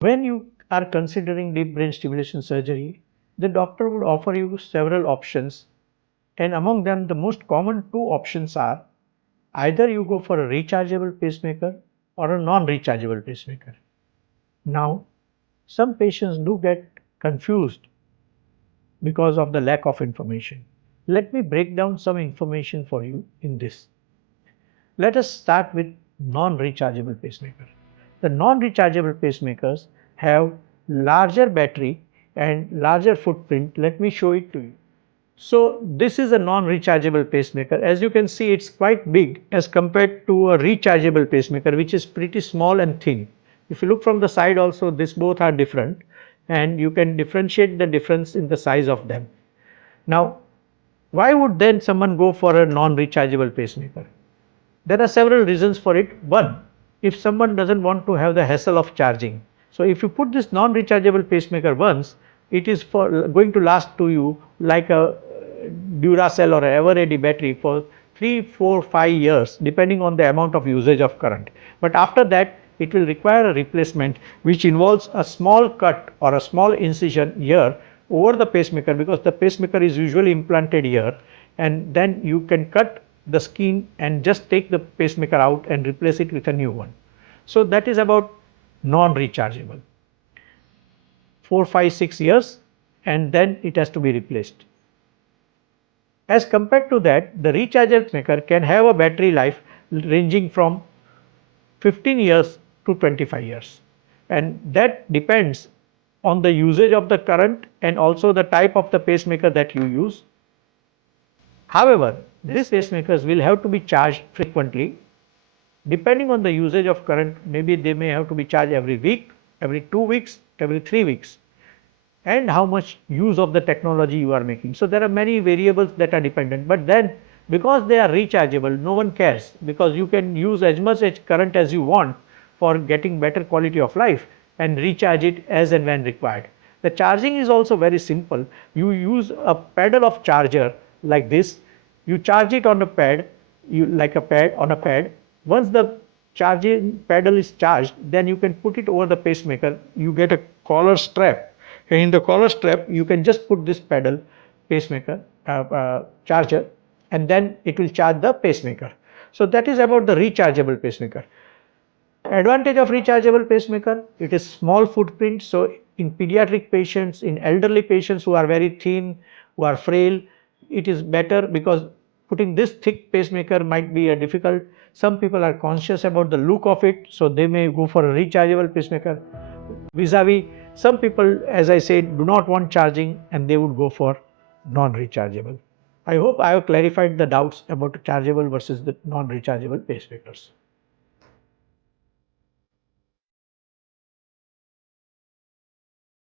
When you are considering deep brain stimulation surgery, the doctor would offer you several options, and among them the most common two options are either you go for a rechargeable pacemaker or a non-rechargeable pacemaker. Now, some patients do get confused because of the lack of information. Let me break down some information for you in this. Let us start with non-rechargeable pacemaker. The non-rechargeable pacemakers have larger battery and larger footprint. Let me show it to you. So this is a non-rechargeable pacemaker. As you can see, it's quite big as compared to a rechargeable pacemaker, which is pretty small and thin. If you look from the side also, these both are different, and you can differentiate the difference in the size of them. Now, why would then someone go for a non-rechargeable pacemaker? There are several reasons for it. One, if someone doesn't want to have the hassle of charging. So if you put this non-rechargeable pacemaker once, it is going to last to you like a Duracell or a Eveready battery for 3, 4, 5 years depending on the amount of usage of current. But after that, it will require a replacement which involves a small cut or a small incision here over the pacemaker, because the pacemaker is usually implanted here, and then you can cut the skin and just take the pacemaker out and replace it with a new one. So that is about non-rechargeable. 4, 5, 6 years and then it has to be replaced. As compared to that, the rechargeable pacemaker can have a battery life ranging from 15 years to 25 years, and that depends on the usage of the current and also the type of the pacemaker that you use. However, these pacemakers will have to be charged frequently. Depending on the usage of current, maybe they may have to be charged every week, every 2 weeks, every 3 weeks, and how much use of the technology you are making. So there are many variables that are dependent, but then because they are rechargeable, no one cares, because you can use as much current as you want for getting better quality of life and recharge it as and when required. The charging is also very simple. You use a pedal of charger like this. You charge it on a pad, like a pad on a pad. Once the charging pedal is charged, then you can put it over the pacemaker. You get a collar strap, and in the collar strap you can just put this pedal pacemaker charger, and then it will charge the pacemaker. So that is about the rechargeable pacemaker. Advantage of rechargeable pacemaker, it is small footprint. So in pediatric patients, in elderly patients who are very thin, who are frail, it is better because putting this thick pacemaker might be difficult. Some people are conscious about the look of it, so they may go for a rechargeable pacemaker. Vis-a-vis, some people, as I said, do not want charging and they would go for non-rechargeable. I hope I have clarified the doubts about chargeable versus the non-rechargeable pacemakers.